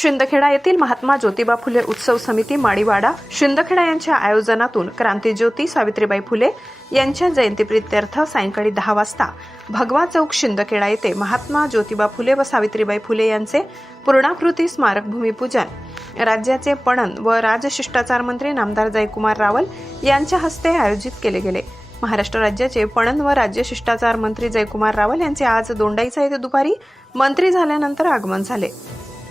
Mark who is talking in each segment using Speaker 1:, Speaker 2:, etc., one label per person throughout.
Speaker 1: शिंदखेडा येथील महात्मा ज्योतिबा फुले उत्सव समिती माडीवाडा शिंदखेडा यांच्या आयोजनातून क्रांतीज्योती सावित्रीबाई फुले यांच्या जयंतीप्रित्यर्थ सायंकाळी दहा वाजता भगवा चौक शिंदखेडा येथे महात्मा ज्योतिबा फुले व सावित्रीबाई फुले यांचे पूर्णाकृती स्मारक भूमिपूजन राज्याचे पणन व राजशिष्टाचार मंत्री नामदार जयकुमार रावल यांच्या हस्ते आयोजित केले गेले. महाराष्ट्र राज्याचे पणन व राज्य शिष्टाचार मंत्री जयकुमार रावल यांचे आज दोंडाईचा येथे दुपारी मंत्री झाल्यानंतर आगमन झाले.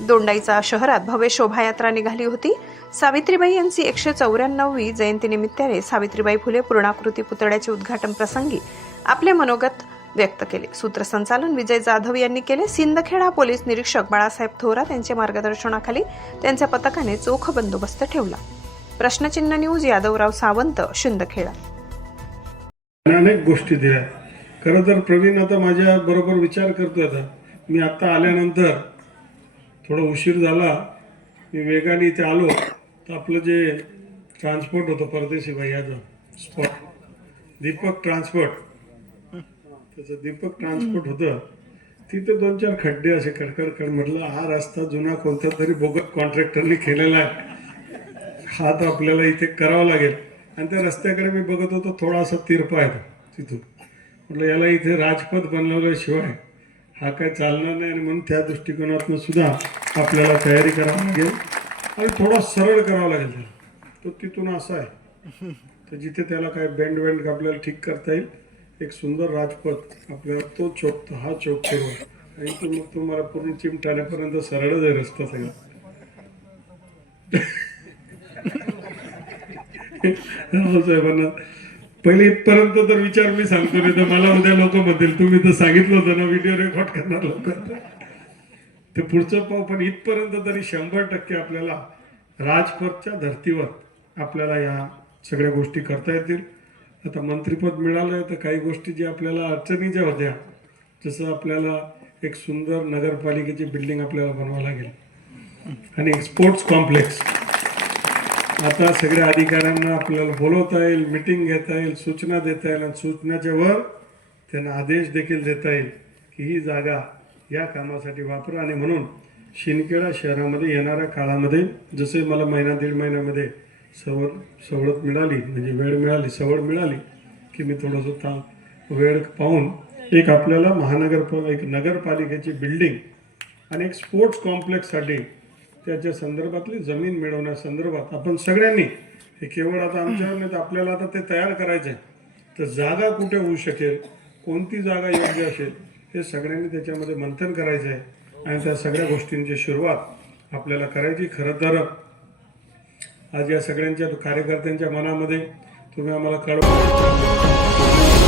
Speaker 1: दोंडाईचा शहरात भव्य शोभायात्रा निघाली होती. सावित्रीबाई यांची एकशे चौऱ्याण्णववी जयंतीनिमित्ताने सावित्रीबाई फुले पूर्णाकृती पुतळ्याचे उद्घाटन प्रसंगी आपले मनोगत व्यक्त केले. सूत्रसंचालन विजय जाधव यांनी केले. सिंदखेडा पोलीस निरीक्षक बाळासाहेब थोरात यांच्या मार्गदर्शनाखाली त्यांच्या पथकाने चोख बंदोबस्त ठेवला. प्रश्नचिन्ह न्यूज यादवराव सावंत शिंदखेडा.
Speaker 2: अनेक गोष्टी दिल्या. खरं तर प्रवीण आता माझ्या बरोबर विचार करतोय आता. मी आता आल्यानंतर थोडा उशीर झाला मी वेगाने इथे आलो तर आपलं जे ट्रान्सपोर्ट होतं परदेशी भैयाचं स्पॉट दीपक ट्रान्सपोर्ट त्याचं दीपक ट्रान्सपोर्ट होतं. तिथे दोन चार खड्डे असे खडखड खड म्हटलं हा रस्ता जुना कोणत्या तरी बोगत कॉन्ट्रॅक्टरने केलेला आहे. हा तर आपल्याला इथे करावा लागेल. आणि त्या रस्त्याकडे मी बघत होतो थोडासा तिरपा आहे तिथून. म्हटलं याला इथे राजपथ बनवल्याशिवाय हा काय चालणार नाही आणि म्हणून त्या दृष्टिकोनातून सुद्धा आपल्याला तयारी करावी लागेल. आणि थोडा सरळ करावा लागेल त्याला. तो तिथून असा आहे. तर जिथे त्याला काय बँड वेंड आपल्याला ठीक करता येईल एक सुंदर राजपथ आपल्याला तो चौक हा चौक करू आणि तो मग तुम्हाला पूर्ण चिमटाण्यापर्यंत सरळच आहे रस्ता सगळा. हो रावसाहेबांना पहिले इथपर्यंत तर विचार मी सांगतो नाही तर मला उद्या लोक म्हणतील तुम्ही तर सांगितलं होतं ना व्हिडिओ रेकॉर्ड करणार लोक ते पुढचं पाव पण इथपर्यंत तरी शंभर टक्के आपल्याला राजपथच्या धर्तीवर आपल्याला या सगळ्या गोष्टी करता येतील. आता मंत्रिपद मिळालं तर काही गोष्टी ज्या आपल्याला अडचणीच्या होत्या जसं आपल्याला एक सुंदर नगरपालिकेची बिल्डिंग आपल्याला बनवावं लागेल. आणि एक स्पोर्ट्स कॉम्प्लेक्स आता सगळ्या अधिकाऱ्यांना आपल्याला बोलवता येईल मिटिंग घेता येईल सूचना देता येईल आणि सूचनाच्या वर त्यांना आदेश देखील देता येईल की ही जागा या कामासाठी वापरा आणि म्हणून शिंदखेडा शहरामध्ये येणाऱ्या काळामध्ये जसे मला महिना दीड महिन्यामध्ये सवड सवलत मिळाली म्हणजे वेळ मिळाली सवड मिळाली की मी थोडंसं ता वेळ पाहून एक आपल्याला महानगर एक नगरपालिकेची बिल्डिंग आणि एक स्पोर्ट्स कॉम्प्लेक्ससाठी त्याच्या संदर्भातली जमीन मिळवण्यासंदर्भात आपण सगळ्यांनी हे केवळ आता आमच्यावर नाही तर आपल्याला आता ते तयार करायचं आहे तर जागा कुठे होऊ शकेल कोणती जागा योग्य असेल हे सगळ्यांनी त्याच्यामध्ये मंथन करायचं आहे आणि त्या सगळ्या गोष्टींची सुरुवात आपल्याला करायची खरं तर. आज या सगळ्यांच्या कार्यकर्त्यांच्या मनामध्ये तुम्ही आम्हाला कळवा.